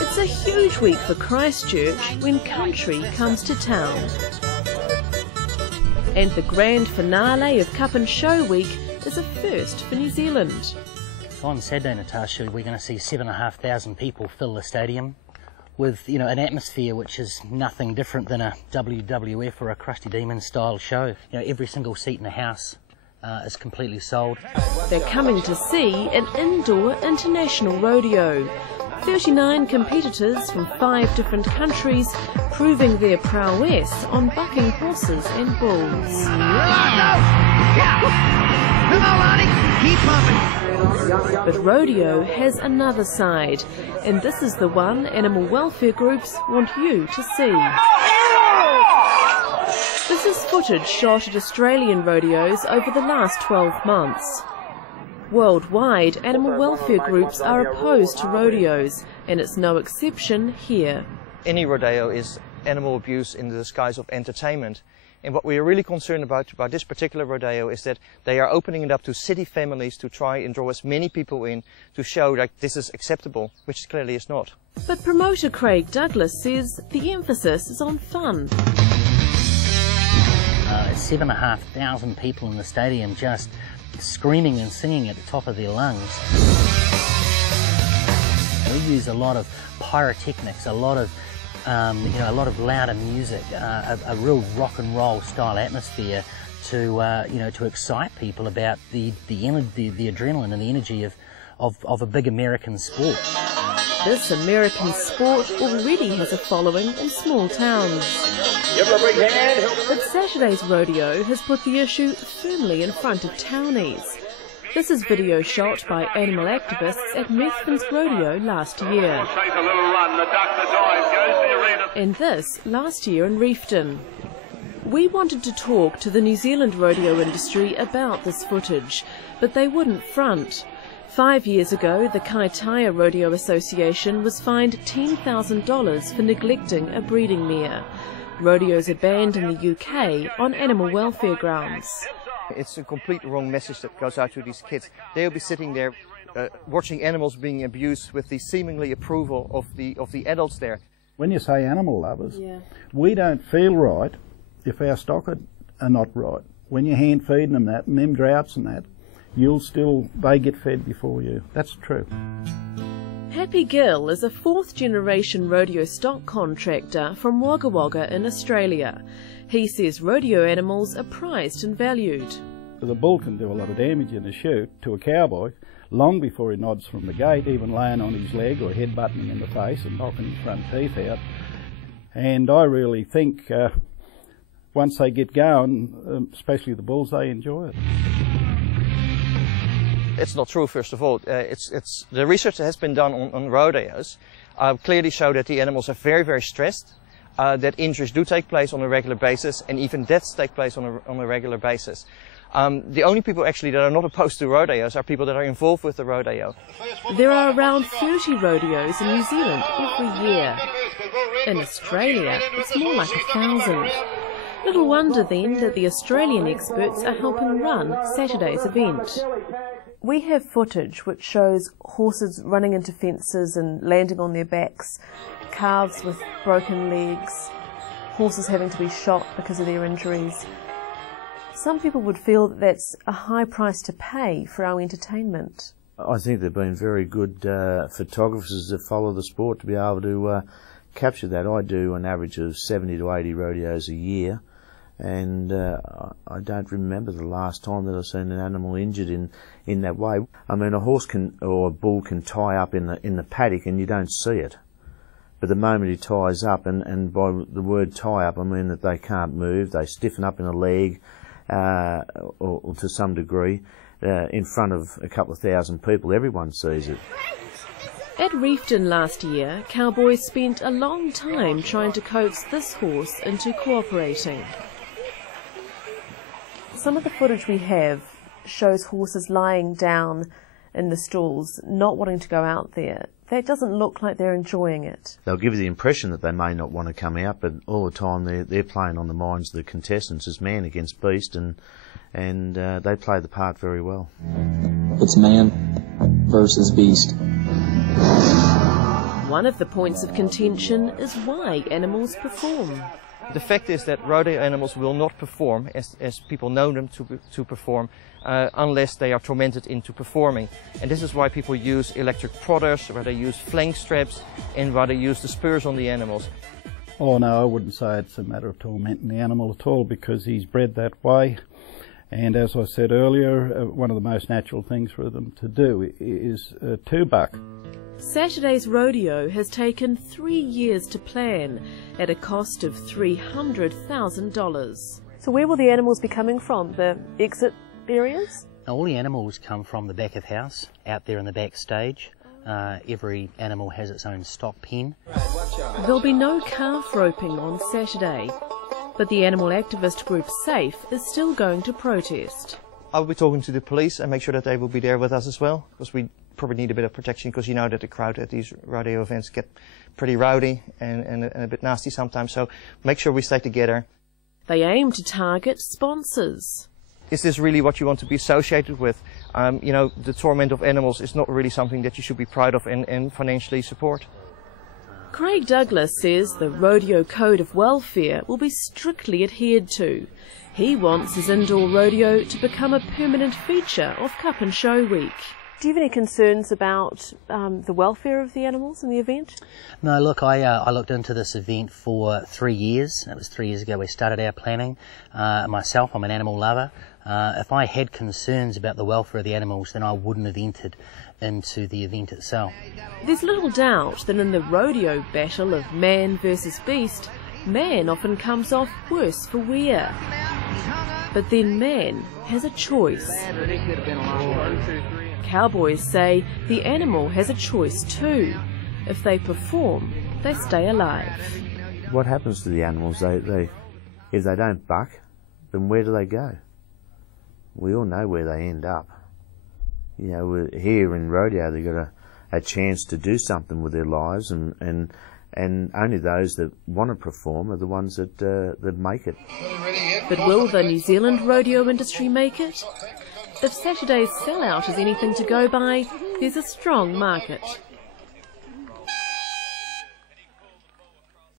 It's a huge week for Christchurch when country comes to town. And the grand finale of Cup and Show Week is a first for New Zealand. On Saturday, Natasha, we're going to see 7,500 people fill the stadium with, an atmosphere which is nothing different than a WWF or a Krusty Demon style show. Every single seat in the house is completely sold. They're coming to see an indoor international rodeo. 39 competitors from 5 different countries proving their prowess on bucking horses and bulls. But rodeo has another side, and this is the one animal welfare groups want you to see. This is footage shot at Australian rodeos over the last 12 months. Worldwide, animal welfare groups are opposed to rodeos, and it's no exception here. Any rodeo is animal abuse in the disguise of entertainment. And what we are really concerned about this particular rodeo is that they are opening it up to city families to try and draw as many people in to show that this is acceptable, which clearly is not. But promoter Craig Douglas says the emphasis is on fun. 7,500 people in the stadium just screaming and singing at the top of their lungs. We use a lot of pyrotechnics, a lot of louder music, a real rock and roll style atmosphere to excite people about the adrenaline and the energy of a big American sport. This American sport already has a following in small towns. But Saturday's rodeo has put the issue firmly in front of townies. This is video shot by animal activists at Methven's Rodeo last year. And this last year in Reefton. We wanted to talk to the New Zealand rodeo industry about this footage, but they wouldn't front. 5 years ago, the Kaitaia Rodeo Association was fined $10,000 for neglecting a breeding mare. Rodeos are banned in the UK on animal welfare grounds. It's a complete wrong message that goes out to these kids. They'll be sitting there watching animals being abused with the seemingly approval of the adults there. When you say animal lovers, we don't feel right if our stock are not right. When you're hand feeding them that, and them droughts and that, they get fed before you. That's true. Happy Gill is a 4th generation rodeo stock contractor from Wagga Wagga in Australia. He says rodeo animals are prized and valued. The bull can do a lot of damage in a shoot to a cowboy long before he nods from the gate, even laying on his leg or headbutting him in the face and knocking his front teeth out. And I really think once they get going, especially the bulls, they enjoy it. It's not true, first of all. The research that has been done on rodeos clearly show that the animals are very, very stressed, that injuries do take place on a regular basis, and even deaths take place on a regular basis. The only people actually that are not opposed to rodeos are people that are involved with the rodeo. There are around 30 rodeos in New Zealand every year. In Australia, it's more like 1,000. Little wonder then that the Australian experts are helping run Saturday's event. We have footage which shows horses running into fences and landing on their backs, calves with broken legs, horses having to be shot because of their injuries. Some people would feel that that's a high price to pay for our entertainment. I think they've been very good photographers that follow the sport to be able to capture that. I do an average of 70 to 80 rodeos a year, and I don't remember the last time that I've seen an animal injured in that way. I mean, a horse or a bull can tie up in the paddock and you don't see it. But the moment he ties up, and by the word tie up I mean that they can't move, they stiffen up in a leg or to some degree, in front of a couple of thousand people, everyone sees it. At Reefton last year, cowboys spent a long time trying to coax this horse into cooperating. Some of the footage we have shows horses lying down in the stalls, not wanting to go out there. That doesn't look like they're enjoying it. They'll give you the impression that they may not want to come out, but all the time they're playing on the minds of the contestants as man against beast, and they play the part very well. It's man versus beast. One of the points of contention is why animals perform. The fact is that rodeo animals will not perform as people know them to perform unless they are tormented into performing. And this is why people use electric prodders, where they use flank straps, and why they use the spurs on the animals. Oh no, I wouldn't say it's a matter of tormenting the animal at all, because he's bred that way. And as I said earlier, one of the most natural things for them to do is to buck. Saturday's rodeo has taken 3 years to plan at a cost of $300,000. So where will the animals be coming from? The exit areas? All the animals come from the back of house, out there in the backstage. Every animal has its own stock pen. There'll be no calf roping on Saturday, but the animal activist group SAFE is still going to protest. I'll be talking to the police and make sure that they will be there with us as well, because we probably need a bit of protection, because you know that the crowd at these rodeo events get pretty rowdy and a bit nasty sometimes, so make sure we stay together. They aim to target sponsors. Is this really what you want to be associated with? You know, the torment of animals is not really something that you should be proud of and financially support. Craig Douglas says the Rodeo Code of Welfare will be strictly adhered to. He wants his indoor rodeo to become a permanent feature of Cup and Show Week. Do you have any concerns about the welfare of the animals in the event? No, look, I looked into this event for 3 years. That was 3 years ago we started our planning. Myself, I'm an animal lover. If I had concerns about the welfare of the animals, then I wouldn't have entered into the event itself. There's little doubt that in the rodeo battle of man versus beast, man often comes off worse for wear. But then man has a choice. Cowboys say the animal has a choice too. If they perform, they stay alive. What happens to the animals? If they don't buck, then where do they go? We all know where they end up. You know, here in rodeo, they've got a chance to do something with their lives, and only those that want to perform are the ones that make it. But will the New Zealand rodeo industry make it? If Saturday's sellout is anything to go by, there's a strong market.